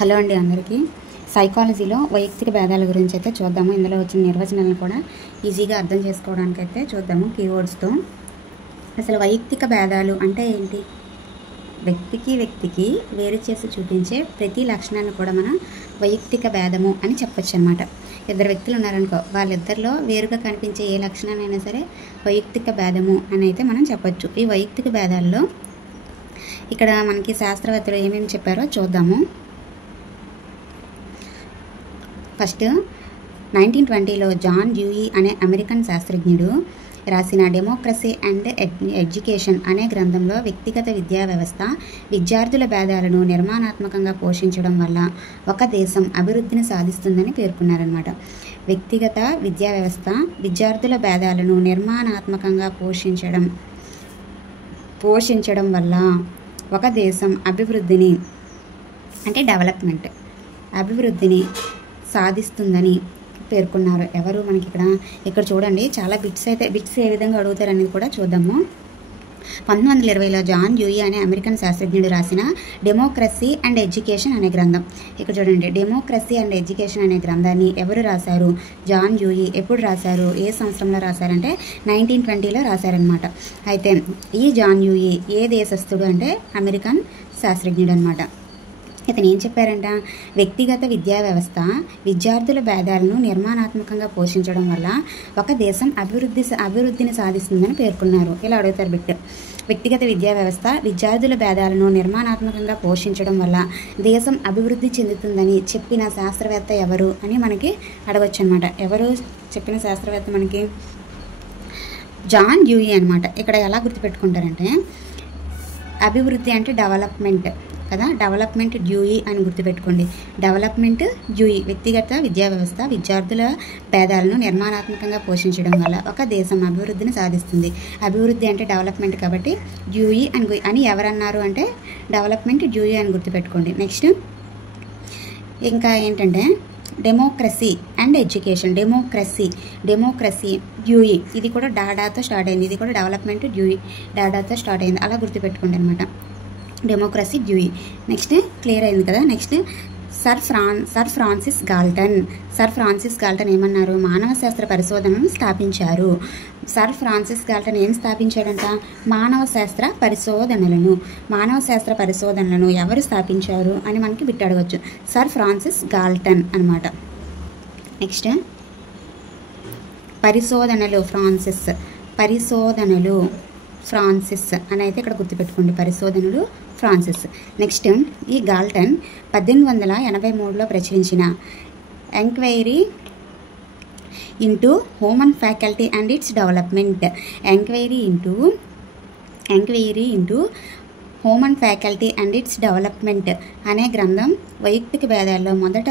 Hello అండి అందరికీ. సైకాలజీలో వైయక్తిక భేదాల గురించి అయితే చూద్దాము. ఇందులో వచ్చిన నిర్వచనాలను కూడా ఈజీగా అర్థం చేసుకోవడానికి అయితే చూద్దాము కీవర్డ్స్తో. అసలు వైయక్తిక భేదాలు అంటే ఏంటి? వ్యక్తికి వేరు చేసి చూపించే ప్రతి లక్షణాన్ని కూడా మనం వైయక్తిక భేదము అని చెప్పొచ్చు అనమాట. ఇద్దరు వ్యక్తులు ఉన్నారనుకో, వాళ్ళిద్దరిలో వేరుగా కనిపించే ఏ లక్షణాన్నైనా సరే వైయక్తిక భేదము అని అయితే మనం చెప్పొచ్చు. ఈ వైయక్తిక భేదాల్లో ఇక్కడ మనకి శాస్త్రవేత్తలు ఏమేమి చెప్పారో చూద్దాము. ఫస్ట్ 1920లో జాన్ డ్యూయీ అనే అమెరికన్ శాస్త్రజ్ఞుడు రాసిన డెమోక్రసీ అండ్ ఎడ్యుకేషన్ అనే గ్రంథంలో వ్యక్తిగత విద్యా వ్యవస్థ విద్యార్థుల భేదాలను నిర్మాణాత్మకంగా పోషించడం వల్ల ఒక దేశం అభివృద్ధిని సాధిస్తుందని పేర్కొన్నారన్నమాట. వ్యక్తిగత విద్యా వ్యవస్థ విద్యార్థుల భేదాలను నిర్మాణాత్మకంగా పోషించడం వల్ల ఒక దేశం అభివృద్ధిని అంటే అభివృద్ధిని సాధిస్తుందని పేర్కొన్నారు. ఎవరు మనకి ఇక్కడ చూడండి, చాలా బిట్స్ ఏ విధంగా అడుగుతారు అనేది కూడా చూద్దాము. 1920లో జాన్ డ్యూయీ అనే అమెరికన్ శాస్త్రజ్ఞుడు రాసిన డెమోక్రసీ అండ్ ఎడ్యుకేషన్ అనే గ్రంథం. ఇక్కడ చూడండి, డెమోక్రసీ అండ్ ఎడ్యుకేషన్ అనే గ్రంథాన్ని ఎవరు రాశారు? John Dewey. ఎప్పుడు రాశారు? ఏ సంవత్సరంలో రాశారంటే 1920లో రాశారనమాట. అయితే ఈ జాన్ డ్యూయీ ఏ దేశస్థుడు అంటే అమెరికన్ శాస్త్రజ్ఞుడు అనమాట. ఇతను ఏం చెప్పారంట? వ్యక్తిగత విద్యా వ్యవస్థ విద్యార్థుల భేదాలను నిర్మాణాత్మకంగా పోషించడం వల్ల ఒక దేశం అభివృద్ధిని సాధిస్తుందని పేర్కొన్నారు. ఇలా అడుగుతారు బిట్. వ్యక్తిగత విద్యా వ్యవస్థ విద్యార్థుల భేదాలను నిర్మాణాత్మకంగా పోషించడం వల్ల దేశం అభివృద్ధి చెందుతుందని చెప్పిన శాస్త్రవేత్త ఎవరు అని మనకి అడగచ్చు అనమాట. ఎవరు చెప్పిన శాస్త్రవేత్త? మనకి జాన్ డ్యూయీ అనమాట. ఇక్కడ ఎలా గుర్తుపెట్టుకుంటారంటే, అభివృద్ధి అంటే డెవలప్మెంట్ కదా, డెవలప్మెంట్ డ్యూయీ అని గుర్తుపెట్టుకోండి. డెవలప్మెంట్ డ్యూయీ వ్యక్తిగత విద్యా వ్యవస్థ విద్యార్థుల భేదాలను నిర్మాణాత్మకంగా పోషించడం వల్ల ఒక దేశం అభివృద్ధిని సాధిస్తుంది. అభివృద్ధి అంటే డెవలప్మెంట్ కాబట్టి డ్యూయీ అని ఎవరన్నారు అంటే డెవలప్మెంట్ డ్యూయీ అని గుర్తుపెట్టుకోండి. నెక్స్ట్ ఇంకా ఏంటంటే డెమోక్రసీ అండ్ ఎడ్యుకేషన్. డెమోక్రసీ డ్యూయీ, ఇది కూడా డాడాతో స్టార్ట్ అయింది. ఇది కూడా డెవలప్మెంట్ డ్యూయీ డాడాతో స్టార్ట్ అయింది. అలా గుర్తుపెట్టుకోండి అనమాట. డెమోక్రసీ డ్యూయీ. నెక్స్ట్ క్లియర్ అయింది కదా. నెక్స్ట్ సర్ ఫ్రాన్సిస్ గాల్టన్ ఏమన్నారు? మానవ శాస్త్ర పరిశోధనను స్థాపించారు. సర్ ఫ్రాన్సిస్ గాల్టన్ ఏం స్థాపించాడంట? మానవ శాస్త్ర పరిశోధనలను ఎవరు స్థాపించారు అని మనకి బిట్ అడగచ్చు. సర్ ఫ్రాన్సిస్ గాల్టన్ అనమాట. నెక్స్ట్ పరిశోధనలు ఫ్రాన్సిస్ అని అయితే ఇక్కడ గుర్తుపెట్టుకోండి. పరిశోధనలు ఫ్రాన్సిస్. నెక్స్ట్ ఈ గాల్టన్ 1883లో ప్రచురించిన enquiry into human faculty and its development human faculty and its development అనే గ్రంథం వైయక్తిక భేదాల్లో మొదట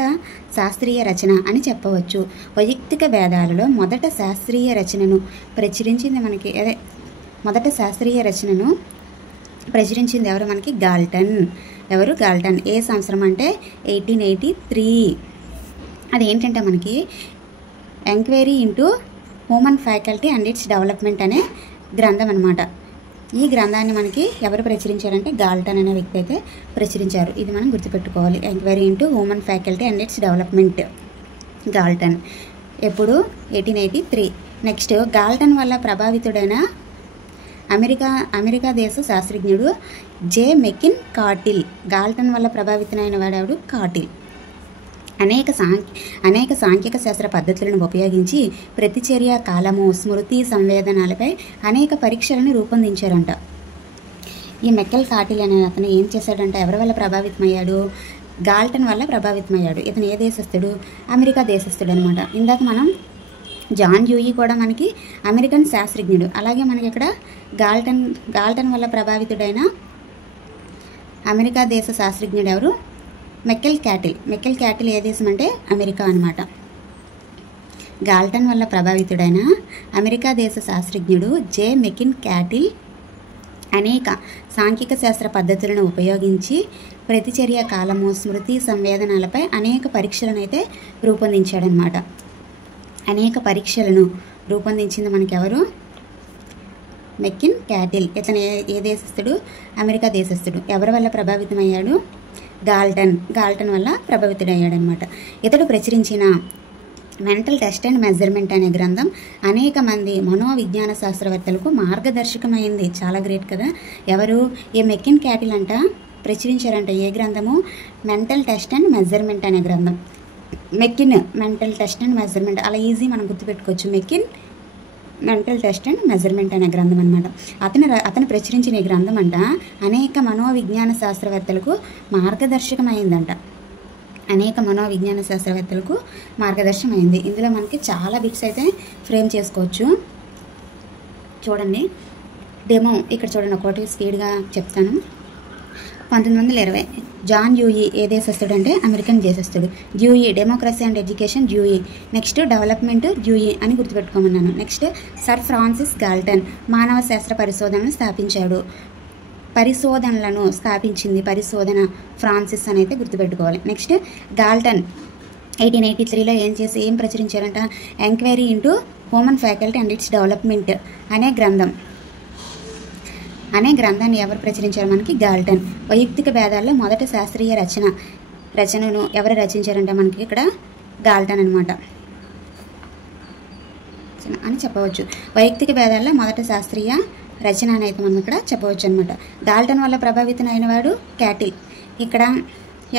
శాస్త్రీయ రచన అని చెప్పవచ్చు. వైయక్తిక భేదాలలో మొదట శాస్త్రీయ రచనను ప్రచురించింది ఎవరు? మనకి గాల్టన్. ఏ సంవత్సరం అంటే 1883. అదేంటంటే మనకి enquiry into human faculty and its development అనే గ్రంథం అనమాట. ఈ గ్రంథాన్ని మనకి ఎవరు ప్రచురించారంటే గాల్టన్ అనే వ్యక్తి అయితే ప్రచురించారు. ఇది మనం గుర్తుపెట్టుకోవాలి. Enquiry into human faculty and its development, Galton. ఎప్పుడు? 1883. నెక్స్ట్ గాల్టన్ వల్ల ప్రభావితుడైన అమెరికా దేశ శాస్త్రజ్ఞుడు జే మెకిన్ కార్టిల్. గాల్టన్ వల్ల ప్రభావితమైన వాడెవడు? కార్టిల్. అనేక సాంఖ్యక శాస్త్ర పద్ధతులను ఉపయోగించి ప్రతిచర్య కాలము, స్మృతి, సంవేదనాలపై అనేక పరీక్షలను రూపొందించారంట. ఈ మెకిన్ కార్టిల్ అనే అతను ఏం చేశాడంట? ఎవరి వల్ల ప్రభావితమయ్యాడు? గాల్టన్ వల్ల ప్రభావితమయ్యాడు. ఇతను ఏ దేశస్థుడు? అమెరికా దేశస్థుడు అనమాట. ఇందాక మనం జాన్ డ్యూయీ కూడా మనకి అమెరికన్ శాస్త్రజ్ఞుడు. అలాగే మనకి ఇక్కడ గాల్టన్ వల్ల ప్రభావితుడైన అమెరికా దేశ శాస్త్రజ్ఞుడు ఎవరు? మెకిన్ క్యాటిల్ ఏ దేశం అంటే అమెరికా అనమాట. గాల్టన్ వల్ల ప్రభావితుడైన అమెరికా దేశ శాస్త్రజ్ఞుడు జే మెకిన్ క్యాటిల్ అనేక సాంఖ్యిక శాస్త్ర పద్ధతులను ఉపయోగించి ప్రతిచర్య కాలము, స్మృతి, సంవేదనాలపై అనేక పరీక్షలను అయితే రూపొందించాడనమాట. అనేక పరీక్షలను రూపొందించింది మనకి ఎవరు? Make in cattle. ఇతను ఏ దేశస్థుడు? అమెరికా దేశస్థుడు. ఎవరి వల్ల ప్రభావితమయ్యాడు? గాల్టన్ వల్ల ప్రభావితుడయ్యాడనమాట. ఇతడు ప్రచురించిన మెంటల్ టెస్ట్ అండ్ మెజర్మెంట్ అనే గ్రంథం అనేక మంది మనోవిజ్ఞాన శాస్త్రవేత్తలకు మార్గదర్శకమైంది. చాలా గ్రేట్ కదా. ఎవరు? ఈ మెకిన్ క్యాటిల్ అంట ప్రచురించారంట ఏ గ్రంథము? మెంటల్ టెస్ట్ అండ్ మెజర్మెంట్ అనే గ్రంథం. McKeen mental test and measurement, అలా ఈజీ మనం గుర్తుపెట్టుకోవచ్చు. McKeen mental test and measurement అనే గ్రంథం అనమాట. అతను ప్రచురించిన ఈ గ్రంథం అంట అనేక మనోవిజ్ఞాన శాస్త్రవేత్తలకు మార్గదర్శకమైందంట. అనేక మనోవిజ్ఞాన శాస్త్రవేత్తలకు మార్గదర్శకమైంది. ఇందులో మనకి చాలా బిట్స్ అయితే ఫ్రేమ్ చేసుకోవచ్చు. చూడండి డెమో ఇక్కడ చూడండి, ఒకటి స్పీడ్గా చెప్తాను. 1920 జాన్ డ్యూయీ ఏ దేశస్థుడు అంటే అమెరికన్ దేశస్థుడు. Dewey democracy and education Dewey. Next development Dewey అని గుర్తుపెట్టుకోమన్నాను. నెక్స్ట్ సర్ ఫ్రాన్సిస్ గాల్టన్ మానవ శాస్త్ర పరిశోధనను స్థాపించాడు. పరిశోధనలను స్థాపించింది పరిశోధన ఫ్రాన్సిస్ అని అయితే గుర్తుపెట్టుకోవాలి. నెక్స్ట్ గాల్టన్ 1883లో ఏం ప్రచురించారంట? Enquiry into human faculty and its development అనే గ్రంథాన్ని ఎవరు ప్రచురించారు? మనకి గాల్టన్. వైయక్తిక భేదాల్లో మొదటి శాస్త్రీయ రచనను ఎవరు రచించారంటే మనకి ఇక్కడ గాల్టన్ అనమాట అని చెప్పవచ్చు. వైయక్తిక భేదాల్లో మొదటి శాస్త్రీయ రచన అని అయితే మనం ఇక్కడ చెప్పవచ్చు అనమాట. గాల్టన్ వల్ల ప్రభావితం అయిన వాడు క్యాటిల్. ఇక్కడ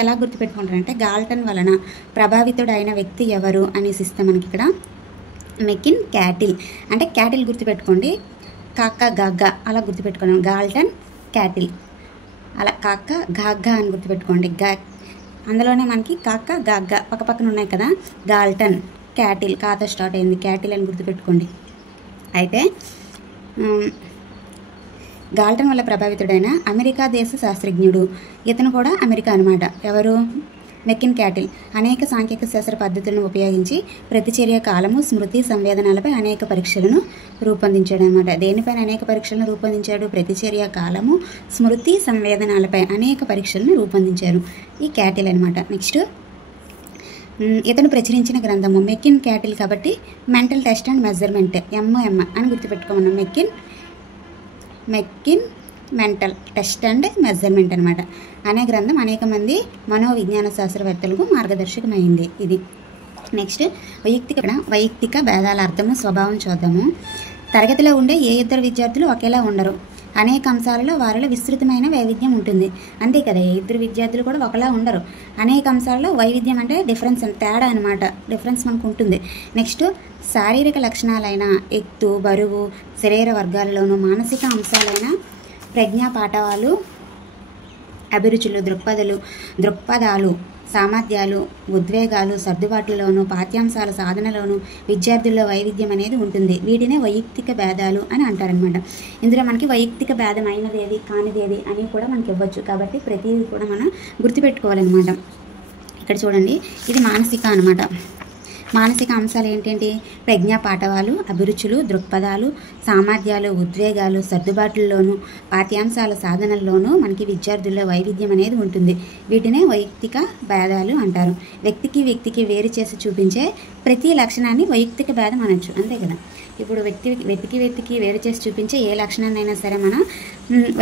ఎలా గుర్తుపెట్టుకుంటారంటే గాల్టన్ వలన ప్రభావితుడైన వ్యక్తి ఎవరు అనేసి ఇస్తే మనకి ఇక్కడ మెకిన్ క్యాటిల్. అంటే క్యాటిల్ గుర్తుపెట్టుకోండి, కాక్క గాగ్గా అలా గుర్తుపెట్టుకోండి. గాల్టన్ క్యాటిల్ అలా కాక్క గాగ్గా అని గుర్తుపెట్టుకోండి. అందులోనే మనకి కాక్క గాగ్గా పక్కన ఉన్నాయి కదా. గాల్టన్ క్యాటిల్ కాతో స్టార్ట్ అయింది, క్యాటిల్ అని గుర్తుపెట్టుకోండి. అయితే గాల్టన్ వల్ల ప్రభావితుడైన అమెరికా దేశ శాస్త్రజ్ఞుడు. ఇతను కూడా అమెరికా అనమాట. ఎవరు? Make in cattle. అనేక సాంఖ్యక శాస్త్ర పద్ధతులను ఉపయోగించి ప్రతిచర్య కాలము, స్మృతి, సంవేదనలపై అనేక పరీక్షలను రూపొందించాడు అనమాట. దేనిపైన అనేక పరీక్షలను రూపొందించాడు? ప్రతిచర్య కాలము, స్మృతి, సంవేదనలపై అనేక పరీక్షలను రూపొందించారు ఈ క్యాటిల్ అనమాట. నెక్స్ట్ ఇతను ప్రచురించిన గ్రంథము మెకిన్ క్యాటిల్ కాబట్టి mental test and measurement MM అని గుర్తుపెట్టుకోమన్నాం. McKeen mental test and measurement అనమాట అనే గ్రంథం అనేక మంది మనోవిజ్ఞాన శాస్త్రవేత్తలకు మార్గదర్శకమైంది ఇది. నెక్స్ట్ వైయక్తిక భేదాల అర్థము, స్వభావం చూద్దాము. తరగతిలో ఉండే ఏ ఇద్దరు విద్యార్థులు ఒకేలా ఉండరు. అనేక అంశాలలో వారిలో విస్తృతమైన వైవిధ్యం ఉంటుంది. అంతే కదా, ఏ ఇద్దరు విద్యార్థులు కూడా ఒకలా ఉండరు. అనేక అంశాలలో వైవిధ్యం అంటే డిఫరెన్స్, తేడా అనమాట. డిఫరెన్స్ మనకు ఉంటుంది. నెక్స్ట్ శారీరక లక్షణాలైన ఎత్తు, బరువు, శరీర వర్గాలలోనూ మానసిక అంశాలైన ప్రజ్ఞా పాఠవాలు, అభిరుచులు, దృక్పథాలు, సామర్థ్యాలు, ఉద్వేగాలు, సర్దుబాట్లలోనూ పాఠ్యాంశాల సాధనలోనూ విద్యార్థుల్లో వైవిధ్యం అనేది ఉంటుంది. వీటినే వైయక్తిక భేదాలు అని అంటారనమాట. ఇందులో మనకి వైయక్తిక భేదం అయినదేది కానిదేది అని కూడా మనకి ఇవ్వచ్చు. కాబట్టి ప్రతిదీ కూడా మనం గుర్తుపెట్టుకోవాలన్నమాట. ఇక్కడ చూడండి, ఇది మానసిక అనమాట. మానసిక అంశాలు ఏంటంటే ప్రజ్ఞా పాఠవాలు, అభిరుచులు, దృక్పథాలు, సామర్థ్యాలు, ఉద్వేగాలు, సర్దుబాట్లలోనూ పాఠ్యాంశాల సాధనల్లోనూ మనకి విద్యార్థుల్లో వైవిధ్యం అనేది ఉంటుంది. వీటినే వైయక్తిక భేదాలు అంటారు. వ్యక్తికి వేరు చేసి చూపించే ప్రతి లక్షణాన్ని వైయక్తిక భేదం అనొచ్చు. అంతే కదా. ఇప్పుడు వ్యక్తికి వేరు చేసి చూపించే ఏ లక్షణాన్ని అయినా సరే మనం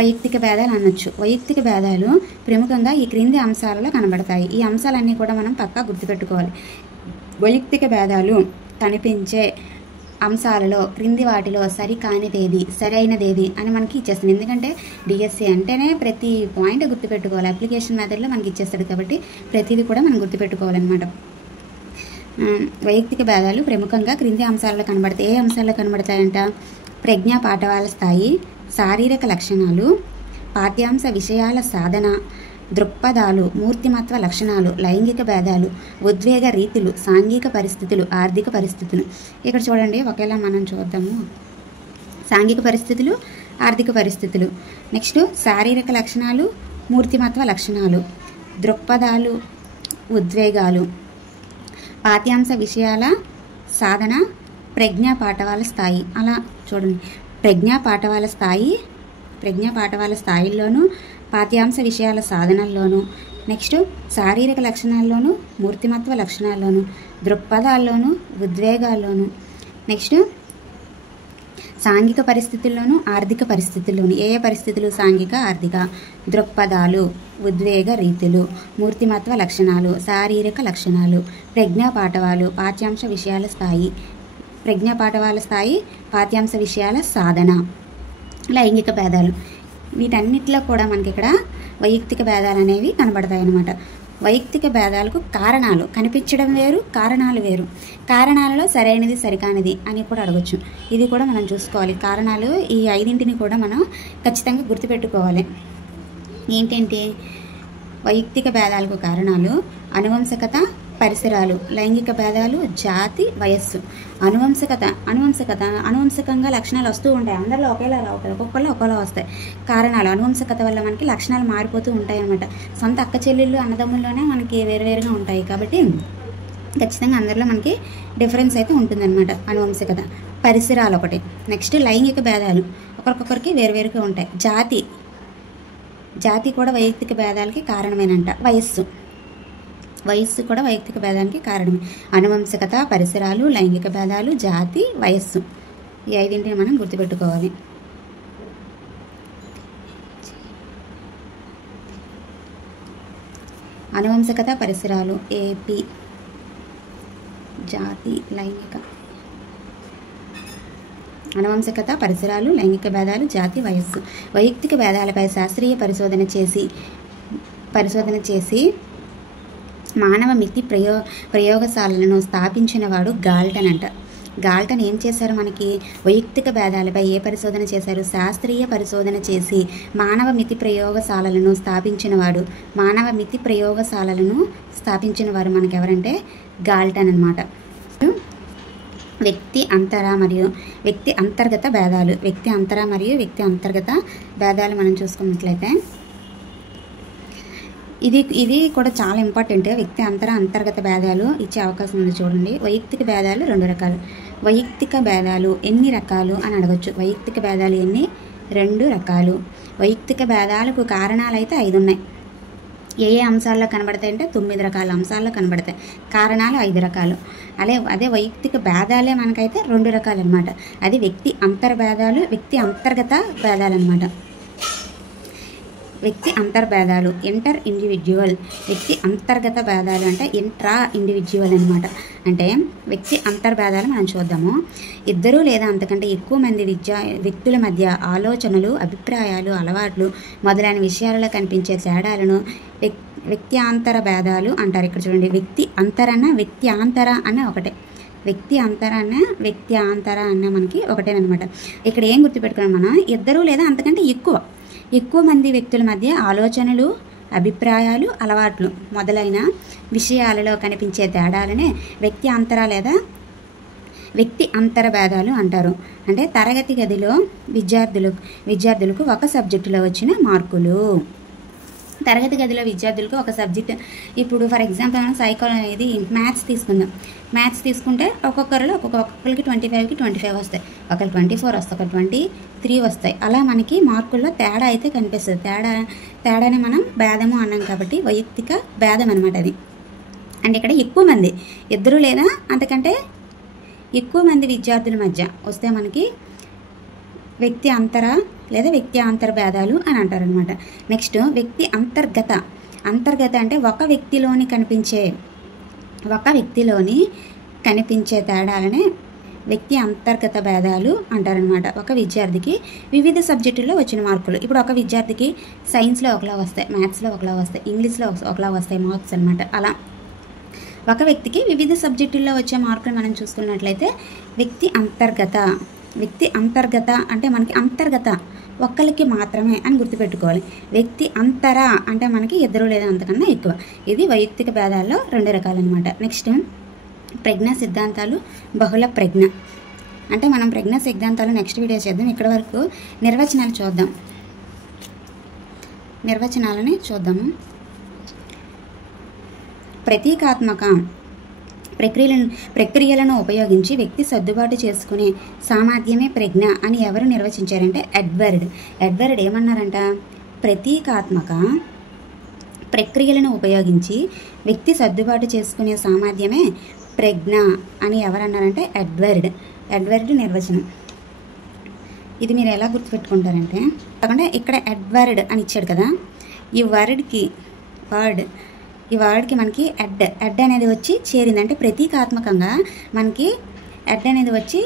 వైయక్తిక భేదాలు అనొచ్చు. వైయక్తిక భేదాలు ప్రముఖంగా ఈ క్రింది అంశాలలో కనబడతాయి. ఈ అంశాలన్నీ కూడా మనం పక్కా గుర్తుపెట్టుకోవాలి. వైయక్తిక భేదాలు కనిపించే అంశాలలో క్రింది వాటిలో సరికానిదేది, సరైనదేది అని మనకి ఇచ్చేస్తుంది. ఎందుకంటే డిఎస్సి అంటేనే ప్రతి పాయింట్ గుర్తుపెట్టుకోవాలి. అప్లికేషన్ మెథడ్లో మనకి ఇచ్చేస్తాడు కాబట్టి ప్రతిదీ కూడా మనం గుర్తుపెట్టుకోవాలన్నమాట. వైయక్తిక భేదాలు ప్రముఖంగా క్రింది అంశాలలో కనబడతాయి. ఏ అంశాల్లో కనబడతాయంట? ప్రజ్ఞా పాఠవాల స్థాయి, శారీరక లక్షణాలు, పాఠ్యాంశ విషయాల సాధన, దృక్పథాలు, మూర్తిమత్వ లక్షణాలు, లైంగిక భేదాలు, ఉద్వేగ రీతులు, సాంఘిక పరిస్థితులు, ఆర్థిక పరిస్థితులు. ఇక్కడ చూడండి, ఒకేలా మనం చూద్దాము. సాంఘిక పరిస్థితులు, ఆర్థిక పరిస్థితులు. నెక్స్ట్ శారీరక లక్షణాలు, మూర్తిమత్వ లక్షణాలు, దృక్పథాలు, ఉద్వేగాలు, పాఠ్యాంశ విషయాల సాధన, ప్రజ్ఞా పాఠవాల స్థాయి. అలా చూడండి, ప్రజ్ఞా పాఠవాల స్థాయిల్లోనూ, పాఠ్యాంశ విషయాల సాధనల్లోనూ, నెక్స్ట్ శారీరక లక్షణాల్లోనూ, మూర్తిమత్వ లక్షణాల్లోనూ, దృక్పథాల్లోనూ, ఉద్వేగాల్లోనూ, నెక్స్ట్ సాంఘిక పరిస్థితుల్లోనూ ఆర్థిక పరిస్థితుల్లోనూ ఏ ఏ పరిస్థితులు? సాంఘిక, ఆర్థిక, దృక్పథాలు, ఉద్వేగ రీతులు, మూర్తిమత్వ లక్షణాలు, శారీరక లక్షణాలు, ప్రజ్ఞా పాఠవాలు, పాఠ్యాంశ విషయాల స్థాయి, ప్రజ్ఞా పాఠవాల స్థాయి, పాఠ్యాంశ విషయాల సాధన, లైంగిక భేదాలు. వీటన్నిటిలో కూడా మనకి ఇక్కడ వైయక్తిక భేదాలు అనేవి కనబడతాయి అన్నమాట. వైయక్తిక భేదాలకు కారణాలు కనిపించడం వేరు, కారణాలు వేరు. కారణాలలో సరైనది సరికానిది అని కూడా అడగచ్చు. ఇది కూడా మనం చూసుకోవాలి. కారణాలు ఈ 5 కూడా మనం ఖచ్చితంగా గుర్తుపెట్టుకోవాలి. ఏంటంటే వైయక్తిక భేదాలకు కారణాలు అనువంశకత, పరిసరాలు, లైంగిక భేదాలు, జాతి, వయస్సు. అనువంశకంగా లక్షణాలు వస్తూ ఉంటాయి. అందరిలో ఒకేలా రావు, ఒక్కొక్కళ్ళు ఒకేలా వస్తాయి. కారణాలు అనువంశకత వల్ల మనకి లక్షణాలు మారిపోతూ ఉంటాయి అన్నమాట. సొంత అక్క చెల్లెళ్ళు అన్నదమ్ముల్లోనే మనకి వేరువేరుగా ఉంటాయి కాబట్టి ఖచ్చితంగా అందరిలో మనకి డిఫరెన్స్ అయితే ఉంటుందన్నమాట. అనువంశకత. పరిసరాలు ఒకటి. నెక్స్ట్ లైంగిక భేదాలు ఒకరికొకరికి వేరువేరుగా ఉంటాయి. జాతి కూడా వైయక్తిక భేదాలకి కారణమేనంట. వయస్సు కూడా వైయక్తిక భేదానికి కారణమే. అనువంశకత, పరిసరాలు, లైంగిక భేదాలు, జాతి, వయస్సు. ఈ 5 మనం గుర్తుపెట్టుకోవాలి. అనువంశకత, పరిసరాలు, ఏపీ, జాతి, లైంగిక. అనువంశకత, పరిసరాలు, లైంగిక భేదాలు, జాతి, వయస్సు. వైయక్తిక భేదాలపై శాస్త్రీయ పరిశోధన చేసి మానవ మితి ప్రయోగశాలను స్థాపించిన వాడు గాల్టన్ అంట. గాల్టన్ ఏం చేశారు? మనకి వైయక్తిక భేదాలపై ఏ పరిశోధన చేశారు? శాస్త్రీయ పరిశోధన చేసి మానవ మితి ప్రయోగశాలను స్థాపించిన వారు మనకి ఎవరంటే గాల్టన్ అన్నమాట. వ్యక్తి అంతర మరియు వ్యక్తి అంతర్గత భేదాలు. వ్యక్తి అంతర మరియు వ్యక్తి అంతర్గత భేదాలు మనం చూసుకున్నట్లయితే ఇది కూడా చాలా ఇంపార్టెంట్. వ్యక్తి అంతర్గత భేదాలు ఇచ్చే అవకాశం ఉంది. చూడండి, వైయక్తిక భేదాలు 2 రకాలు. వైయక్తిక భేదాలు ఎన్ని రకాలు అని అడగచ్చు. వైయక్తిక భేదాలు ఎన్ని? 2 రకాలు. వైయక్తిక భేదాలకు కారణాలు అయితే 5 ఉన్నాయి. ఏ అంశాల్లో కనబడతాయి అంటే 9 రకాల అంశాల్లో కనబడతాయి. కారణాలు 5 రకాలు. అదే వైయక్తిక భేదాలే మనకైతే 2 రకాలు అనమాట. అది వ్యక్తి అంతర్భేదాలు, వ్యక్తి అంతర్గత భేదాలు అనమాట. వ్యక్తి అంతర్భేదాలు ఇంటర్ ఇండివిజువల్. వ్యక్తి అంతర్గత భేదాలు అంటే ఇంట్రా ఇండివిజువల్ అనమాట. అంటే వ్యక్తి అంతర్భేదాలు మనం చూద్దాము. 2 లేదా అంతకంటే ఎక్కువ మంది వ్యక్తుల మధ్య ఆలోచనలు, అభిప్రాయాలు, అలవాట్లు మొదలైన విషయాలలో కనిపించే తేడాలను వ్యక్త్యాంతర భేదాలు అంటారు. ఇక్కడ చూడండి, వ్యక్తి అంతరన్న వ్యక్త్యాంతర అన్న ఒకటే. వ్యక్తి అంతరాన్న వ్యక్త్యాంతర అన్న మనకి ఒకటేనమాట. ఇక్కడ ఏం గుర్తుపెట్టుకున్నాం మనం? 2 లేదా అంతకంటే ఎక్కువ మంది వ్యక్తుల మధ్య ఆలోచనలు, అభిప్రాయాలు, అలవాట్లు మొదలైన విషయాలలో కనిపించే తేడాలనే వ్యక్తి అంతర లేదా వ్యక్తి అంతర భేదాలు అంటారు. అంటే తరగతి గదిలో విద్యార్థులకు ఒక సబ్జెక్టులో వచ్చిన మార్కులు. తరగతి గదిలో విద్యార్థులకు ఒక సబ్జెక్ట్, ఇప్పుడు ఫర్ ఎగ్జాంపుల్ మనం ఇది మ్యాథ్స్ తీసుకుందాం. మ్యాథ్స్ తీసుకుంటే ఒక్కొక్కరికి 25కి 25 వస్తాయి, ఒకరికి 24 వస్తాయి, ఒకరికి 23 వస్తాయి. అలా మనకి మార్కుల్లో తేడా అయితే కనిపిస్తుంది. తేడాని మనం భేదము అన్నాం కాబట్టి వైయక్తిక భేదం అనమాట అది. అంటే ఇక్కడ ఎక్కువ మంది 2 లేదా అంతకంటే ఎక్కువ మంది విద్యార్థుల మధ్య వస్తే మనకి వ్యక్తి అంతర లేదా వ్యక్తి అంతర్భేదాలు అని అంటారనమాట. నెక్స్ట్ వ్యక్తి అంతర్గత అంటే ఒక వ్యక్తిలోని కనిపించే తేడాలనే వ్యక్తి అంతర్గత భేదాలు అంటారనమాట. ఒక విద్యార్థికి వివిధ సబ్జెక్టుల్లో వచ్చిన మార్కులు, ఇప్పుడు ఒక విద్యార్థికి సైన్స్లో ఒకలా వస్తాయి, మ్యాథ్స్లో ఒకలా వస్తాయి, ఇంగ్లీష్లో ఒకలా వస్తాయి మార్క్స్ అనమాట. అలా ఒక వ్యక్తికి వివిధ సబ్జెక్టుల్లో వచ్చే మార్కులు మనం చూసుకున్నట్లయితే వ్యక్తి అంతర్గత అంటే మనకి అంతర్గత ఒక్కరికి మాత్రమే అని గుర్తుపెట్టుకోవాలి. వ్యక్తి అంతర అంటే మనకి 2 లేదా అంతకన్నా ఎక్కువ. ఇది వైయక్తిక భేదాల్లో 2 రకాలు అనమాట. నెక్స్ట్ ప్రజ్ఞా సిద్ధాంతాలు, బహుళ ప్రజ్ఞ. అంటే మనం ప్రజ్ఞా సిద్ధాంతాలు నెక్స్ట్ వీడియో చేద్దాం. ఇక్కడ వరకు నిర్వచనాలని చూద్దాము. ప్రతీకాత్మక ప్రక్రియలను ఉపయోగించి వ్యక్తి సర్దుబాటు చేసుకునే సామర్థ్యమే ప్రజ్ఞ అని ఎవరు నిర్వచించారంటే ఎడ్వర్డ్ ఏమన్నారంట? ప్రతీకాత్మక ప్రక్రియలను ఉపయోగించి వ్యక్తి సర్దుబాటు చేసుకునే సామర్థ్యమే ప్రజ్ఞ అని ఎవరన్నారంటే ఎడ్వర్డ్ నిర్వచనం. ఇది మీరు ఎలా గుర్తుపెట్టుకుంటారంటే కాకుండా ఇక్కడ అడ్వర్డ్ అని ఇచ్చాడు కదా, ఈ వర్డ్కి మనకి అడ్ అనేది వచ్చి చేరింది. అంటే ప్రతీకాత్మకంగా మనకి అడ్ అనేది వచ్చి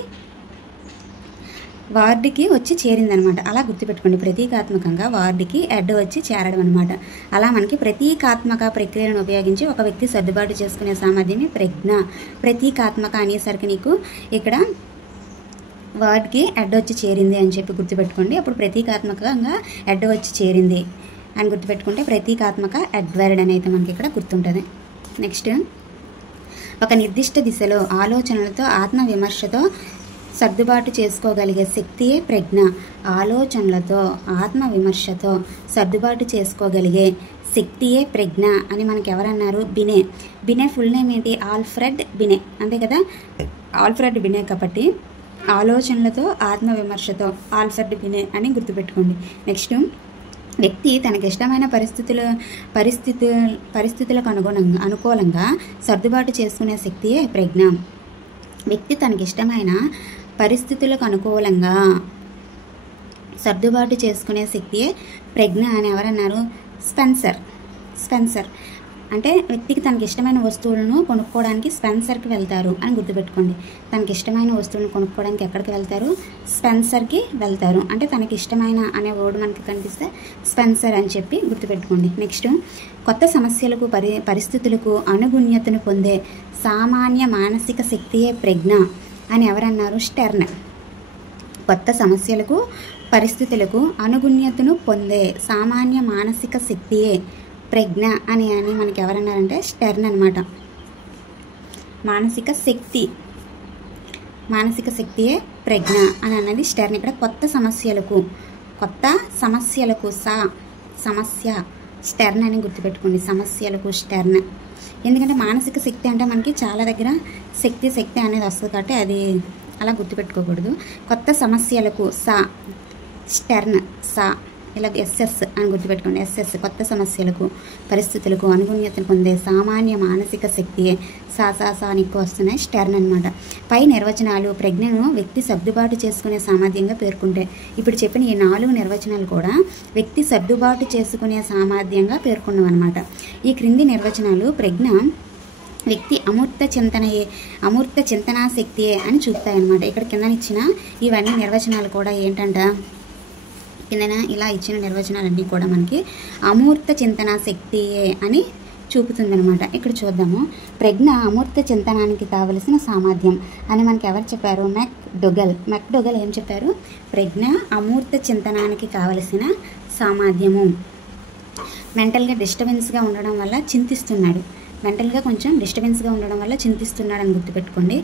వార్డ్కి వచ్చి చేరిందనమాట. అలా గుర్తుపెట్టుకోండి, ప్రతీకాత్మకంగా వార్డ్కి అడ్ వచ్చి చేరడం అనమాట. అలా మనకి ప్రతీకాత్మక ప్రక్రియలను ఉపయోగించి ఒక వ్యక్తి సర్దుబాటు చేసుకునే సామర్థ్యమే ప్రజ్ఞ. ప్రతీకాత్మక అనేసరికి నీకు ఇక్కడ వర్డ్కి అడ్ వచ్చి చేరింది అని చెప్పి గుర్తుపెట్టుకోండి. అప్పుడు ప్రతీకాత్మకంగా అడ్ వచ్చి చేరింది అని గుర్తుపెట్టుకుంటే ప్రతీకాత్మక అడ్వర్డ్ అని అయితే మనకి ఇక్కడ గుర్తుంటుంది. నెక్స్ట్, ఒక నిర్దిష్ట దిశలో ఆలోచనలతో ఆత్మవిమర్శతో సర్దుబాటు చేసుకోగలిగే శక్తియే ప్రజ్ఞ. ఆలోచనలతో ఆత్మవిమర్శతో సర్దుబాటు చేసుకోగలిగే శక్తియే ప్రజ్ఞ అని మనకి ఎవరన్నారు? బినే ఫుల్ నేమ్ ఏంటి? ఆల్ఫ్రెడ్ బినే, అంతే కదా, ఆల్ఫ్రెడ్ బినే. కాబట్టి ఆలోచనలతో ఆత్మవిమర్శతో ఆల్ఫ్రెడ్ బినే అని గుర్తుపెట్టుకోండి. నెక్స్ట్, వ్యక్తి తనకిష్టమైన పరిస్థితులకు అనుకూలంగా సర్దుబాటు చేసుకునే శక్తియే ప్రజ్ఞ. వ్యక్తి తనకిష్టమైన పరిస్థితులకు అనుకూలంగా సర్దుబాటు చేసుకునే శక్తియే ప్రజ్ఞ అని ఎవరన్నారు? స్పెన్సర్. అంటే వ్యక్తికి తనకి ఇష్టమైన వస్తువులను కొనుక్కోవడానికి స్పెన్సర్కి వెళ్తారు అని గుర్తుపెట్టుకోండి. తనకి ఇష్టమైన వస్తువులను కొనుక్కోవడానికి ఎక్కడికి వెళ్తారు? స్పెన్సర్కి వెళ్తారు. అంటే తనకి ఇష్టమైన అనే వర్డ్ మనకి కనిపిస్తే స్పెన్సర్ అని చెప్పి గుర్తుపెట్టుకోండి. నెక్స్ట్, కొత్త సమస్యలకు పరిస్థితులకు అనుగుణ్యతను పొందే సామాన్య మానసిక శక్తియే ప్రజ్ఞ అని ఎవరన్నారు? స్టెర్న్. కొత్త సమస్యలకు పరిస్థితులకు అనుగుణ్యతను పొందే సామాన్య మానసిక శక్తియే ప్రజ్ఞ అని మనకి ఎవరన్నారంటే స్టెర్న్ అనమాట. మానసిక శక్తియే ప్రజ్ఞ అని అన్నది స్టెర్న్. ఇక్కడ కొత్త సమస్యలకు సమస్య స్టెర్న్ అని గుర్తుపెట్టుకోండి. సమస్యలకు స్టెర్న్. ఎందుకంటే మానసిక శక్తి అంటే మనకి చాలా దగ్గర శక్తి అనేది వస్తుంది కాబట్టి అది అలా గుర్తుపెట్టుకోకూడదు. కొత్త సమస్యలకు స్టెర్న్ ఇలా ఎస్ఎస్ అని గుర్తుపెట్టుకోండి. ఎస్ఎస్ కొత్త సమస్యలకు పరిస్థితులకు అనుగుణ్యతను పొందే సామాన్య మానసిక శక్తియే అని ఎక్కువ వస్తున్నాయి స్టెర్న్ అనమాట. పై నిర్వచనాలు ప్రజ్ఞను వ్యక్తి సర్దుబాటు చేసుకునే సామర్థ్యంగా పేర్కొంటే, ఇప్పుడు చెప్పిన ఈ 4 నిర్వచనాలు కూడా వ్యక్తి సర్దుబాటు చేసుకునే సామర్థ్యంగా పేర్కొన్నాం అనమాట. ఈ క్రింది నిర్వచనాలు ప్రజ్ఞ వ్యక్తి అమూర్త చింతనా శక్తియే అని చూపుతాయన్నమాట. ఇక్కడ కింద ఇచ్చిన ఇవన్నీ నిర్వచనాలు కూడా ఏంటంట, కిందన ఇలా ఇచ్చిన నిర్వచనాలన్నీ కూడా మనకి అమూర్త చింతనా శక్తియే అని చూపుతుందనమాట. ఇక్కడ చూద్దాము. ప్రజ్ఞ అమూర్త చింతనానికి కావలసిన సామర్థ్యం అని మనకి ఎవరు చెప్పారు? మెక్డొగల్ ఏం చెప్పారు? ప్రజ్ఞ అమూర్త చింతనానికి కావలసిన సామర్థ్యము. మెంటల్గా డిస్టర్బెన్స్గా ఉండడం వల్ల చింతిస్తున్నాడు అని గుర్తుపెట్టుకోండి.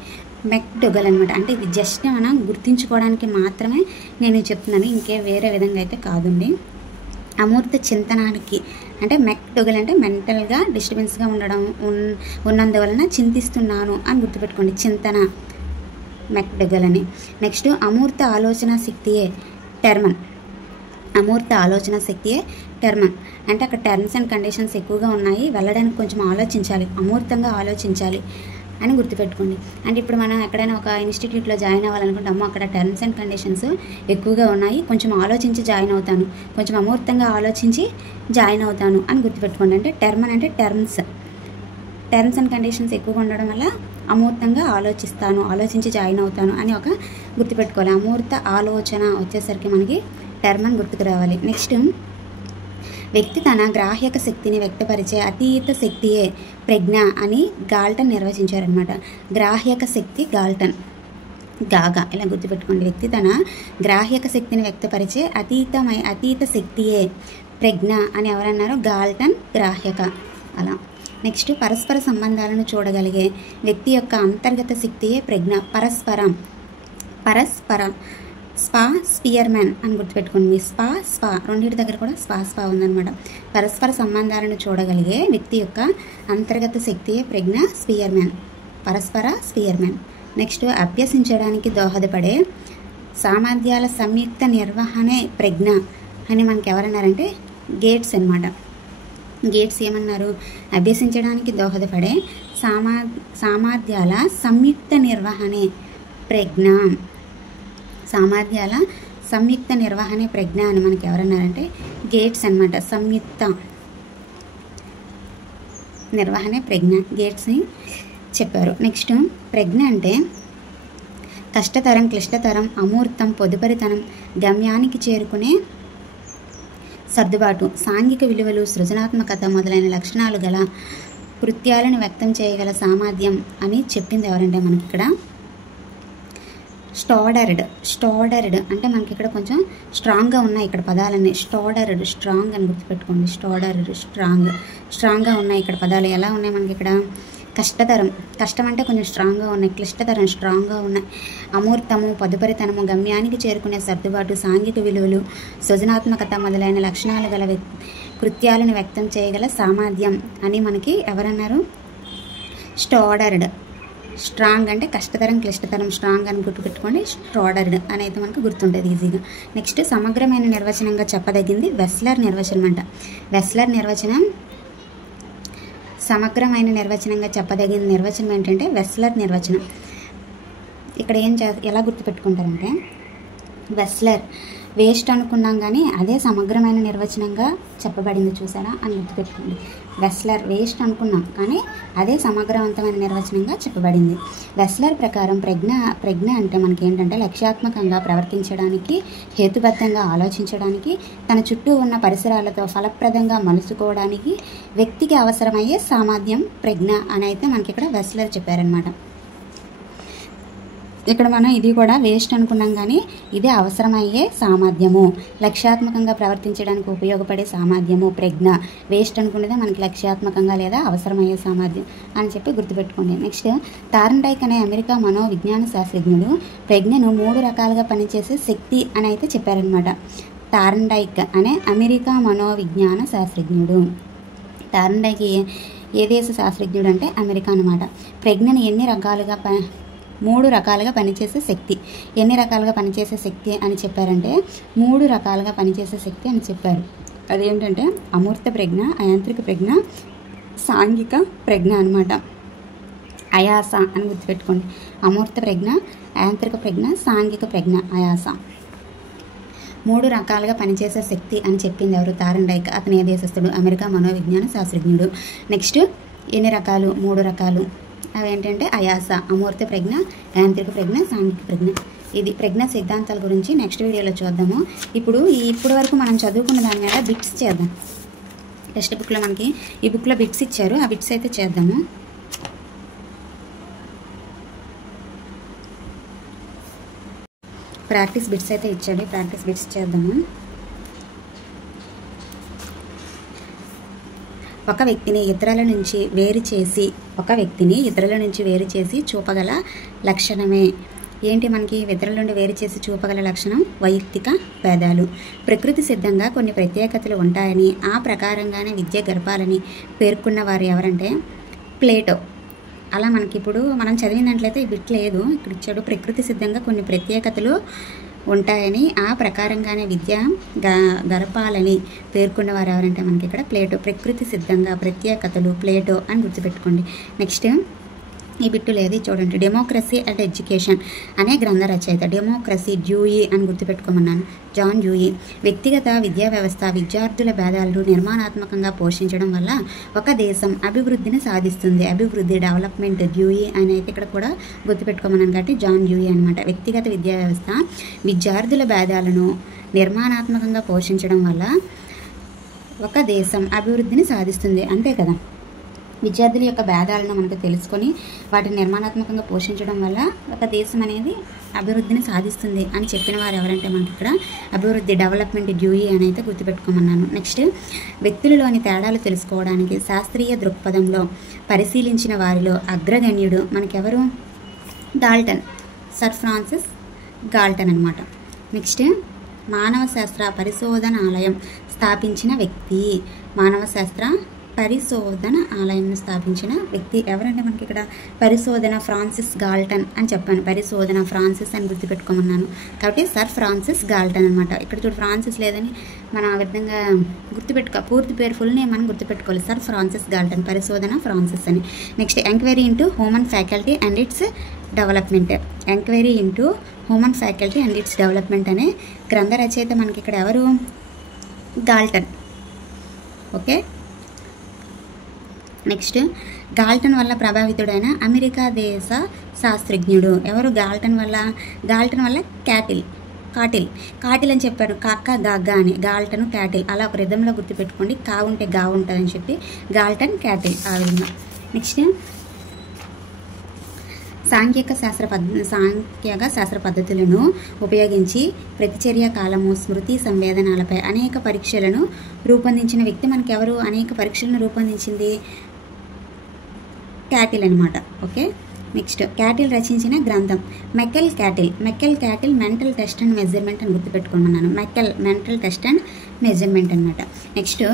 మెక్డొగల్ అనమాట. అంటే ఇది జస్ట్ మనం గుర్తించుకోవడానికి మాత్రమే నేను చెప్తున్నాను, ఇంకే వేరే విధంగా అయితే కాదండి. అమూర్త చింతనానికి అంటే మెక్డొగల్ అంటే మెంటల్గా డిస్టర్బెన్స్గా ఉన్నందువలన చింతిస్తున్నాను అని గుర్తుపెట్టుకోండి. చింతన మెక్డొగల్ అని. నెక్స్ట్, అమూర్త ఆలోచన శక్తియే టెర్మన్. అంటే అక్కడ టర్మ్స్ అండ్ కండిషన్స్ ఎక్కువగా ఉన్నాయి, వెళ్ళడానికి కొంచెం అమూర్తంగా ఆలోచించాలి అని గుర్తుపెట్టుకోండి. అంటే ఇప్పుడు మనం ఎక్కడైనా ఒక ఇన్స్టిట్యూట్లో జాయిన్ అవ్వాలనుకుంటే, అక్కడ టర్మ్స్ అండ్ కండిషన్స్ ఎక్కువగా ఉన్నాయి, కొంచెం ఆలోచించి జాయిన్ అవుతాను, కొంచెం అమూర్తంగా ఆలోచించి జాయిన్ అవుతాను అని గుర్తుపెట్టుకోండి. అంటే టర్మన్ అంటే టర్మ్స్ అండ్ కండిషన్స్ ఎక్కువగా ఉండడం వల్ల అమూర్తంగా ఆలోచించి జాయిన్ అవుతాను అని ఒక గుర్తుపెట్టుకోవాలి. అమూర్త ఆలోచన వచ్చేసరికి మనకి టర్మన్ గుర్తుకు రావాలి. నెక్స్ట్, వ్యక్తి తన గ్రాహ్యక శక్తిని వ్యక్తపరిచే అతీత శక్తియే ప్రజ్ఞ అని గాల్టన్ నిర్వచించారనమాట. గ్రాహ్యక శక్తి గాగా ఇలా గుర్తుపెట్టుకోండి. వ్యక్తి తన గ్రాహ్యక శక్తిని వ్యక్తపరిచే అతీత శక్తియే ప్రజ్ఞ అని ఎవరన్నారు? గాల్టన్. గ్రాహ్యక అలా. నెక్స్ట్, పరస్పర సంబంధాలను చూడగలిగే వ్యక్తి యొక్క అంతర్గత శక్తియే ప్రజ్ఞ. పరస్పర స్పియర్మ్యాన్ అని గుర్తుపెట్టుకోండి. స్పా రెండింటి దగ్గర కూడా స్పా ఉందన్నమాట. పరస్పర సంబంధాలను చూడగలిగే వ్యక్తి యొక్క అంతర్గత శక్తియే ప్రజ్ఞ. స్పియర్మ్యాన్. నెక్స్ట్, అభ్యసించడానికి దోహదపడే సామర్థ్యాల సంయుక్త నిర్వహణే ప్రజ్ఞ అని మనకి ఎవరన్నారంటే గేట్స్ అనమాట. గేట్స్ ఏమన్నారు? అభ్యసించడానికి దోహదపడే సామర్థ్యాల సంయుక్త నిర్వహణే ప్రజ్ఞ. సామర్థ్యాల సంయుక్త నిర్వహణే ప్రజ్ఞ అని మనకి ఎవరన్నారంటే గేట్స్ అనమాట. సంయుక్త నిర్వహణే ప్రజ్ఞ, గేట్స్ని చెప్పారు. నెక్స్ట్ ప్రజ్ఞ అంటే కష్టతరం, క్లిష్టతరం, అమూర్తం, పొదుపరితనం, గమ్యానికి చేరుకునే సర్దుబాటు, సాంఘిక విలువలు, సృజనాత్మకత మొదలైన లక్షణాలు గల కృత్యాలను వ్యక్తం చేయగల సామర్థ్యం అని చెప్పింది ఎవరంటే మనకి ఇక్కడ స్టాడర్డ్ అంటే మనకి ఇక్కడ కొంచెం స్ట్రాంగ్గా ఉన్నాయి ఇక్కడ పదాలన్నీ. స్టాడర్డ్ స్ట్రాంగ్ అని గుర్తుపెట్టుకోండి. స్టాడర్డ్ స్ట్రాంగ్గా ఉన్నాయి ఇక్కడ పదాలు. ఎలా ఉన్నాయి మనకి ఇక్కడ? కష్టతరం, కష్టం అంటే కొంచెం స్ట్రాంగ్గా ఉన్నాయి. క్లిష్టతరం స్ట్రాంగ్గా ఉన్నాయి. అమూర్తము, పొదుపరితనము, గమ్యానికి చేరుకునే సర్దుబాటు, సాంఘిక విలువలు, సృజనాత్మకత మొదలైన లక్షణాలు గల కృత్యాలను వ్యక్తం చేయగల సామర్థ్యం అని మనకి ఎవరన్నారు? స్టాడర్డ్. స్ట్రాంగ్ అంటే కష్టతరం, క్లిష్టతరం, స్ట్రాంగ్ అని గుర్తుపెట్టుకోండి. స్టాడర్డ్ అని అయితే మనకు గుర్తుంటుంది ఈజీగా. నెక్స్ట్ సమగ్రమైన నిర్వచనంగా చెప్పదగింది వెస్లర్ నిర్వచనం అంట. వెస్లర్ నిర్వచనం సమగ్రమైన నిర్వచనంగా చెప్పదగిన నిర్వచనం ఏంటంటే వెస్లర్ నిర్వచనం. ఇక్కడ ఎలా గుర్తుపెట్టుకుంటారంటే వెస్లర్ వేస్ట్ అనుకున్నాం కానీ అదే సమగ్రమైన నిర్వచనంగా చెప్పబడింది చూసారా అని గుర్తుపెట్టుకోండి. వెస్లర్ వేస్ట్ అనుకున్నాం కానీ అదే సమగ్రవంతమైన నిర్వచనంగా చెప్పబడింది. వెస్లర్ ప్రకారం ప్రజ్ఞ అంటే మనకి ఏంటంటే లక్ష్యాత్మకంగా ప్రవర్తించడానికి, హేతుబద్ధంగా ఆలోచించడానికి, తన చుట్టూ ఉన్న పరిసరాలతో ఫలప్రదంగా మలుచుకోవడానికి వ్యక్తికి అవసరమయ్యే సామర్థ్యం ప్రజ్ఞ అని అయితే మనకి ఇక్కడ వెస్లర్ చెప్పారనమాట. ఇక్కడ మనం ఇది కూడా వేస్ట్ అనుకున్నాం కానీ ఇదే అవసరమయ్యే సామర్థ్యము, లక్ష్యాత్మకంగా ప్రవర్తించడానికి ఉపయోగపడే సామర్థ్యము ప్రజ్ఞ. వేస్ట్ అనుకునేదే మనకి లక్ష్యాత్మకంగా లేదా అవసరమయ్యే సామర్థ్యం అని చెప్పి గుర్తుపెట్టుకోండి. నెక్స్ట్ థార్న్డైక్ అనే అమెరికా మనోవిజ్ఞాన శాస్త్రజ్ఞుడు ప్రజ్ఞను 3 రకాలుగా పనిచేసే శక్తి అని అయితే చెప్పారనమాట. థార్న్డైక్ అనే అమెరికా మనోవిజ్ఞాన శాస్త్రజ్ఞుడు. థార్న్డైక్ ఏ దేశ శాస్త్రజ్ఞుడు అంటే అమెరికా అనమాట. ప్రజ్ఞను 3 రకాలుగా పనిచేసే శక్తి. ఎన్ని రకాలుగా పనిచేసే శక్తి అని చెప్పారంటే 3 రకాలుగా పనిచేసే శక్తి అని చెప్పారు. అదేంటంటే అమూర్త ప్రజ్ఞ, అయాంత్రిక ప్రజ్ఞ, సాంఘిక ప్రజ్ఞ అనమాట. అయాస అని గుర్తుపెట్టుకోండి. అమూర్త ప్రజ్ఞ, అయాంత్రిక ప్రజ్ఞ, సాంఘిక ప్రజ్ఞ, అయాస. 3 రకాలుగా పనిచేసే శక్తి అని చెప్పింది ఎవరు? థార్న్డైక్. అతను ఏ దేశస్థుడు? అమెరికా మనోవిజ్ఞాన శాస్త్రజ్ఞుడు. నెక్స్ట్ ఎన్ని రకాలు? 3 రకాలు. అవేంటంటే అయాస, అమూర్త ప్రజ్ఞ, యాంత్రిక ప్రజ్ఞ, సాంఘిక ప్రజ్ఞ. ఇది ప్రజ్ఞ సిద్ధాంతాల గురించి నెక్స్ట్ వీడియోలో చూద్దాము. ఇప్పటి వరకు మనం చదువుకున్న దాని మీద బిట్స్ చేద్దాం. టెక్స్ట్ బుక్లో మనకి ఈ బుక్లో బిట్స్ ఇచ్చారు, ఆ బిట్స్ అయితే చేద్దాము. ప్రాక్టీస్ బిట్స్ అయితే ఇచ్చాడు, ప్రాక్టీస్ బిట్స్ చేద్దాము. ఒక వ్యక్తిని ఇతరుల నుంచి వేరు చేసి చూపగల లక్షణమే ఏంటి? మనకి ఇతరుల నుండి వేరు చేసి చూపగల లక్షణం వైయక్తిక భేదాలు. ప్రకృతి సిద్ధంగా కొన్ని ప్రత్యేకతలు ఉంటాయని, ఆ ప్రకారంగానే విద్య గడపాలని పేర్కొన్న వారు ఎవరంటే ప్లేటో. అలా మనకి ఇప్పుడు మనం చదివినట్లయితే ఈ బిట్ లేదు, ఇక్కడ ఇచ్చాడు. ప్రకృతి సిద్ధంగా కొన్ని ప్రత్యేకతలు ఉంటాయని, ఆ ప్రకారంగానే విద్య గడపాలని పేర్కొన్న వారు ఎవరంటే మనకి ఇక్కడ ప్లేటో. ప్రకృతి సిద్ధంగా ప్రత్యేకతలు ప్లేటో అని గుర్తుపెట్టుకోండి. నెక్స్ట్ ఈ బిట్టు లేదు చూడండి. డెమోక్రసీ అండ్ ఎడ్యుకేషన్ అనే గ్రంథ రచయిత. డెమోక్రసీ డ్యూయి అని గుర్తుపెట్టుకోమన్నాను, జాన్ డ్యూయి. వ్యక్తిగత విద్యా వ్యవస్థ విద్యార్థుల భేదాలను నిర్మాణాత్మకంగా పోషించడం వల్ల ఒక దేశం అభివృద్ధిని సాధిస్తుంది. అభివృద్ధి, డెవలప్మెంట్, డ్యూయి అని అయితే ఇక్కడ కూడా గుర్తుపెట్టుకోమన్నాను కాబట్టి జాన్ డ్యూయి అనమాట. వ్యక్తిగత విద్యా వ్యవస్థ విద్యార్థుల భేదాలను నిర్మాణాత్మకంగా పోషించడం వల్ల ఒక దేశం అభివృద్ధిని సాధిస్తుంది. అంతే కదా, విద్యార్థుల యొక్క భేదాలను మనకు తెలుసుకొని వాటిని నిర్మాణాత్మకంగా పోషించడం వల్ల ఒక దేశం అనేది అభివృద్ధిని సాధిస్తుంది అని చెప్పిన వారు ఎవరంటే మనకి ఇక్కడ అభివృద్ధి, డెవలప్మెంట్, డ్యూయి అని అయితే గుర్తుపెట్టుకోమన్నాను. నెక్స్ట్ వ్యక్తులలోని తేడాలు తెలుసుకోవడానికి శాస్త్రీయ దృక్పథంలో పరిశీలించిన వారిలో అగ్రగణ్యుడు మనకెవరు? గాల్టన్, సర్ ఫ్రాన్సిస్ గాల్టన్ అనమాట. నెక్స్ట్ మానవ శాస్త్ర పరిశోధనాలయం స్థాపించిన వ్యక్తి. మానవ శాస్త్ర పరిశోధన ఆలయంను స్థాపించిన వ్యక్తి ఎవరంటే మనకి ఇక్కడ పరిశోధన ఫ్రాన్సిస్ గాల్టన్ అని చెప్పాను. పరిశోధన ఫ్రాన్సిస్ అని గుర్తుపెట్టుకోమన్నాను కాబట్టి సర్ ఫ్రాన్సిస్ గాల్టన్ అనమాట. ఇక్కడ చూడు ఫ్రాన్సిస్ లేదని మనం ఆ విధంగా పూర్తి పేరు ఫుల్ నేమ్ అని గుర్తుపెట్టుకోవాలి. సర్ ఫ్రాన్సిస్ గాల్టన్, పరిశోధన ఫ్రాన్సిస్ అని. Next enquiry into human faculty and its development. Enquiry into human faculty and its development అనే గ్రంథ రచయిత మనకి ఇక్కడ ఎవరు? గాల్టన్. ఓకే, నెక్స్ట్ గాల్టన్ వల్ల ప్రభావితుడైన అమెరికా దేశ శాస్త్రజ్ఞుడు ఎవరు? గాల్టన్ వల్ల కాటిల్ అని చెప్పారు. కాక్క గాగ్గా అని, గాల్టన్ క్యాటిల్ అలా ఒక రిధంలో గుర్తుపెట్టుకోండి. కా ఉంటే గా ఉంటుందని చెప్పి గాల్టన్ క్యాటిల్ ఆ విధంగా. నెక్స్ట్ సాంఖ్యక శాస్త్ర పద్ధతులను ఉపయోగించి ప్రతిచర్య కాలము, స్మృతి, సంవేదనాలపై అనేక పరీక్షలను రూపొందించిన వ్యక్తి మనకి ఎవరు? అనేక పరీక్షలను రూపొందించింది క్యాటిల్ అనమాట. ఓకే, నెక్స్ట్ క్యాటిల్ రచించిన గ్రంథం Macaulay cattle mental test and measurement అని గుర్తుపెట్టుకున్నాను. మెంటల్ టెస్ట్ అండ్ మెజర్మెంట్ అనమాట. నెక్స్ట్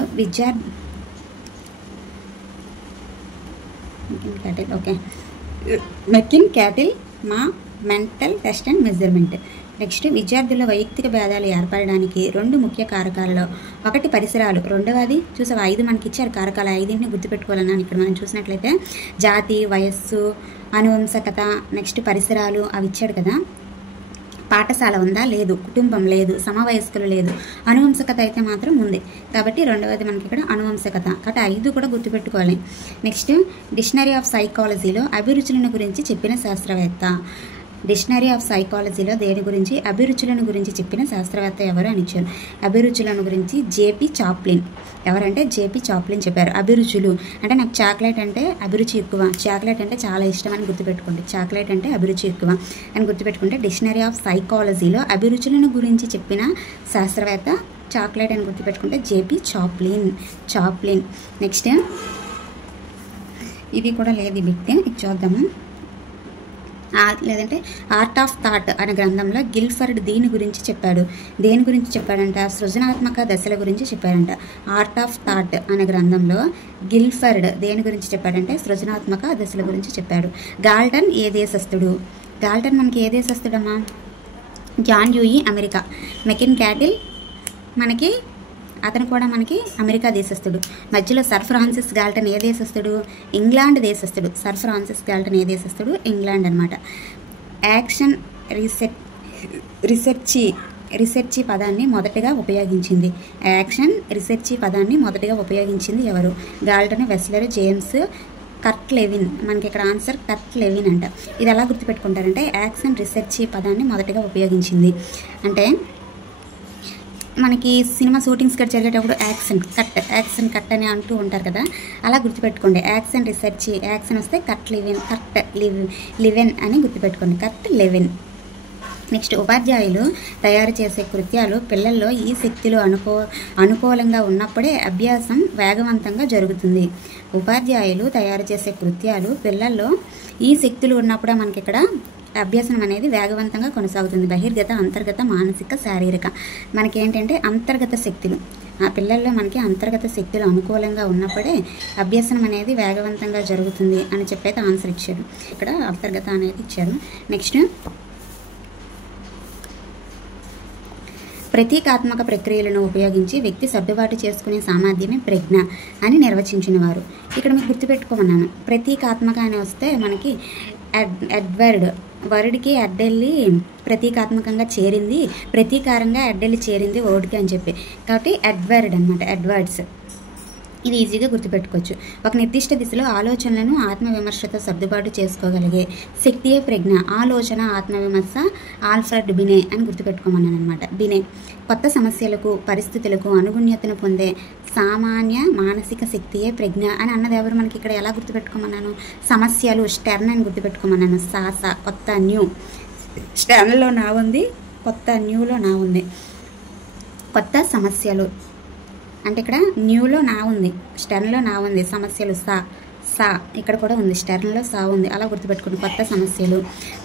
మెకిన్ క్యాటిల్ మా mental test and measurement. Next విద్యార్థుల వైయక్తిక భేదాలు ఏర్పడడానికి 2 ముఖ్య కారకాలలో ఒకటి పరిసరాలు, రెండవది చూసావా 5 మనకి ఇచ్చారు కారకాలు, 5ని గుర్తుపెట్టుకోవాలన్నాను. ఇక్కడ మనం చూసినట్లయితే జాతి, వయస్సు, అనువంశకత, నెక్స్ట్ పరిసరాలు అవి ఇచ్చాడు కదా. పాఠశాల ఉందా? లేదు. కుటుంబం లేదు. సమవయస్కులు లేదు. అనువంశకత అయితే మాత్రం ఉంది. కాబట్టి రెండవది మనకి ఇక్కడ అనువంశకత. కాబట్టి 5 కూడా గుర్తుపెట్టుకోవాలి. నెక్స్ట్ డిక్షనరీ ఆఫ్ సైకాలజీలో అభిరుచులను గురించి చెప్పిన శాస్త్రవేత్త. డిక్షనరీ ఆఫ్ సైకాలజీలో దేని గురించి? అభిరుచులను గురించి చెప్పిన శాస్త్రవేత్త ఎవరు అని ఇచ్చారు. అభిరుచులను గురించి జేపీ చాప్లిన్. ఎవరంటే జేపీ చాప్లిన్ చెప్పారు. అభిరుచులు అంటే నాకు చాక్లెట్ అంటే అభిరుచి ఎక్కువ, చాక్లెట్ అంటే చాలా ఇష్టం అని గుర్తుపెట్టుకోండి. చాక్లెట్ అంటే అభిరుచి ఎక్కువ అని గుర్తుపెట్టుకుంటే డిక్షనరీ ఆఫ్ సైకాలజీలో అభిరుచులను గురించి చెప్పిన శాస్త్రవేత్త చాక్లెట్ అని గుర్తుపెట్టుకుంటే జేపీ చాప్లిన్. నెక్స్ట్ ఇది కూడా లేదు బిట్, ఇది చూద్దాము. లేదంటే ఆర్ట్ ఆఫ్ థాట్ అనే గ్రంథంలో గిల్ఫర్డ్ దేని గురించి చెప్పాడంట? సృజనాత్మక దశల గురించి చెప్పాడంట. ఆర్ట్ ఆఫ్ థాట్ అనే గ్రంథంలో గిల్ఫర్డ్ దేని గురించి చెప్పాడంటే సృజనాత్మక దశల గురించి చెప్పాడు. గాల్టన్ ఏ దేశస్థుడు? గాల్టన్ మనకి ఏ దేశస్థుడమ్మా? John Dewey America. McKeen Cattell మనకి అతను కూడా మనకి అమెరికా దేశస్థుడు. మధ్యలో సర్ ఫ్రాన్సిస్ గాల్టన్ ఏ దేశస్థుడు? ఇంగ్లాండ్ దేశస్థుడు. సర్ ఫ్రాన్సిస్ గాల్టన్ ఏ దేశస్థుడు? ఇంగ్లాండ్ అనమాట. యాక్షన్ రిసెర్చి పదాన్ని మొదటగా ఉపయోగించింది. యాక్షన్ రిసెర్చి పదాన్ని మొదటగా ఉపయోగించింది ఎవరు? Galton, Wechsler, James, Kurt Lewin. మనకి ఇక్కడ ఆన్సర్ కర్ట్ లెవిన్ అంట. ఇది ఎలా గుర్తుపెట్టుకుంటారంటే యాక్షన్ రిసెర్చి పదాన్ని మొదటగా ఉపయోగించింది అంటే మనకి సినిమా షూటింగ్స్ కూడా జరిగేటప్పుడు యాక్షన్ కట్ అని అంటూ ఉంటారు కదా, అలా గుర్తుపెట్టుకోండి. యాక్షన్ రిసెర్చ్, యాక్షన్ వస్తే కర్ట్ లెవిన్ అని గుర్తుపెట్టుకోండి. కర్ట్ లెవిన్. నెక్స్ట్ ఉపాధ్యాయులు తయారు చేసే కృత్యాలు పిల్లల్లో ఈ శక్తులు అనుకూలంగా ఉన్నప్పుడే అభ్యాసం వేగవంతంగా జరుగుతుంది. ఉపాధ్యాయులు తయారు చేసే కృత్యాలు పిల్లల్లో ఈ శక్తులు ఉన్నప్పుడే మనకి ఇక్కడ అభ్యాసం అనేది వేగవంతంగా కొనసాగుతుంది. బహిర్గత, అంతర్గత, మానసిక, శారీరక. మనకి ఏంటంటే అంతర్గత శక్తులు, ఆ పిల్లల్లో మనకి అంతర్గత శక్తులు అనుకూలంగా ఉన్నప్పుడే అభ్యాసం అనేది వేగవంతంగా జరుగుతుంది అని చెప్పైతే ఆన్సర్ ఇచ్చారు. ఇక్కడ అంతర్గత అనేది ఇచ్చారు. నెక్స్ట్ ప్రతీకాత్మక ప్రక్రియలను ఉపయోగించి వ్యక్తి సర్దుబాటు చేసుకునే సామర్థ్యమే ప్రజ్ఞ అని నిర్వచించినవారు. ఇక్కడ మీకు గుర్తుపెట్టుకోమన్నాను. ప్రతీకాత్మక అని వస్తే మనకి వర్డ్కి అడ్డెళ్ళి ప్రతీకాత్మకంగా చేరింది, ప్రతీకారంగా అడ్డెళ్ళి చేరింది వర్డ్కి అని చెప్పి. కాబట్టి అడ్వర్డ్ అనమాట, అడ్వర్డ్స్. ఇది ఈజీగా గుర్తుపెట్టుకోవచ్చు. ఒక నిర్దిష్ట దిశలో ఆలోచనలను ఆత్మవిమర్శతో సర్దుబాటు చేసుకోగలిగే శక్తియే ప్రజ్ఞ. ఆలోచన, ఆత్మవిమర్శ ఆల్ఫ్రెడ్ బినే అని గుర్తుపెట్టుకోమన్నాను అనమాట. బినే కొత్త సమస్యలకు, పరిస్థితులకు అనుగుణ్యతను పొందే సామాన్య మానసిక శక్తియే ప్రజ్ఞ అని అన్నది ఎవరు? మనకి ఇక్కడ ఎలా గుర్తుపెట్టుకోమన్నాను? సమస్యలు, స్టెర్న్ అని గుర్తుపెట్టుకోమన్నాను. సాస, కొత్త, న్యూ. స్టెర్న్లో నా ఉంది, కొత్త, న్యూలో నా ఉంది. కొత్త సమస్యలు అంటే ఇక్కడ న్యూలో నా ఉంది, స్టెర్న్లో నా ఉంది. సమస్యలు సా ఇక్కడ కూడా ఉంది, స్టెర్న్లో సా ఉంది. అలా గుర్తుపెట్టుకుని కొత్త సమస్యలు,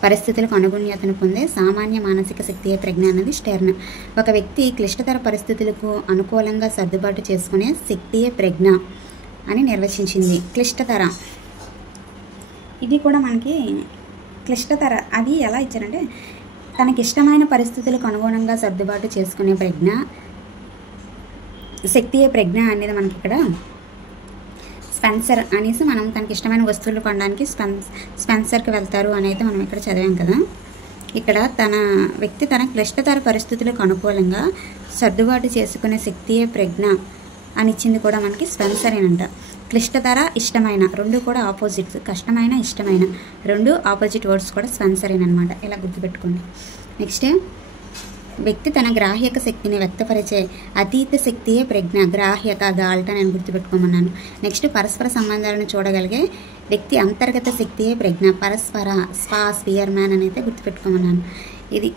పరిస్థితులకు అనుగుణ్యతను పొందే సామాన్య మానసిక శక్తియే ప్రజ్ఞ అన్నది స్టెర్న్. ఒక వ్యక్తి క్లిష్టతర పరిస్థితులకు అనుకూలంగా సర్దుబాటు చేసుకునే శక్తియే ప్రజ్ఞ అని నిర్వచించింది. క్లిష్టతర, ఇది కూడా మనకి క్లిష్టతర అది ఎలా ఇచ్చారంటే తనకిష్టమైన పరిస్థితులకు అనుగుణంగా సర్దుబాటు చేసుకునే ప్రజ్ఞ, శక్తియే ప్రజ్ఞ అనేది మనకి ఇక్కడ స్పెన్సర్ అనేసి మనం తనకి ఇష్టమైన వస్తువులు కొనడానికి స్పెన్సర్కి వెళ్తారు అని అయితే మనం ఇక్కడ చదివాం కదా. ఇక్కడ వ్యక్తి తన క్లిష్టతర పరిస్థితులకు అనుకూలంగా సర్దుబాటు చేసుకునే శక్తియే ప్రజ్ఞ అని ఇచ్చింది కూడా మనకి స్పెన్సరేనంట. క్లిష్టతర, ఇష్టమైన రెండు కూడా ఆపోజిట్స్. కష్టమైన, ఇష్టమైన రెండు ఆపోజిట్ వర్డ్స్ కూడా స్పెన్సరేనమాట. ఇలా గుర్తుపెట్టుకోండి. నెక్స్ట్, వ్యక్తి తన గ్రాహ్యక శక్తిని వ్యక్తపరిచే అతీత శక్తియే ప్రజ్ఞ. గ్రాహ్యక, గాల్ట నేను గుర్తుపెట్టుకోమన్నాను. నెక్స్ట్, పరస్పర సంబంధాలను చూడగలిగే వ్యక్తి అంతర్గత శక్తియే ప్రజ్ఞ. పరస్పర, స్పియర్ మ్యాన్ అని అయితే గుర్తుపెట్టుకోమన్నాను. ఇది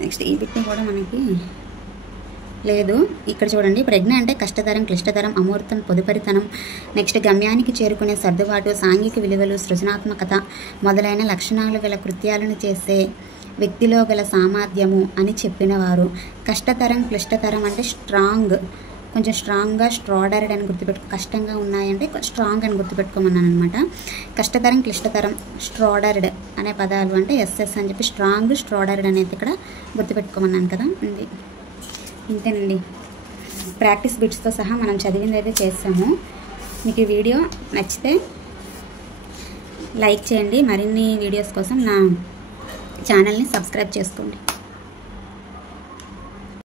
నెక్స్ట్ ఈ బిట్ని కూడా మనకి లేదు. ఇక్కడ చూడండి, ప్రజ్ఞ అంటే కష్టతరం, క్లిష్టతరం, అమూర్తం, పొదుపరితనం, నెక్స్ట్ గమ్యానికి చేరుకునే సర్దుబాటు, సాంఘిక విలువలు, సృజనాత్మకత మొదలైన లక్షణాలు గల కృత్యాలను చేసే వ్యక్తిలో గల సామర్థ్యము అని చెప్పినవారు. కష్టతరం, క్లిష్టతరం అంటే స్ట్రాంగ్, కొంచెం స్ట్రాంగ్గా, స్ట్రాడర్డ్ అని కష్టంగా ఉన్నాయంటే స్ట్రాంగ్ అని గుర్తుపెట్టుకోమన్నాను అనమాట. కష్టతరం, క్లిష్టతరం, స్ట్రాడర్డ్ అనే పదాలు అంటే ఎస్ఎస్ అని చెప్పి స్ట్రాంగ్, స్ట్రాడర్డ్ అనేది ఇక్కడ గుర్తుపెట్టుకోమన్నాను కదా. ఉంది ఇంతేనండి. ప్రాక్టీస్ బిట్స్తో సహా మనం చదివింది అయితే చేసాము. మీకు ఈ వీడియో నచ్చితే లైక్ చేయండి. మరిన్ని వీడియోస్ కోసం నా ఛానల్ని సబ్స్క్రైబ్ చేసుకోండి.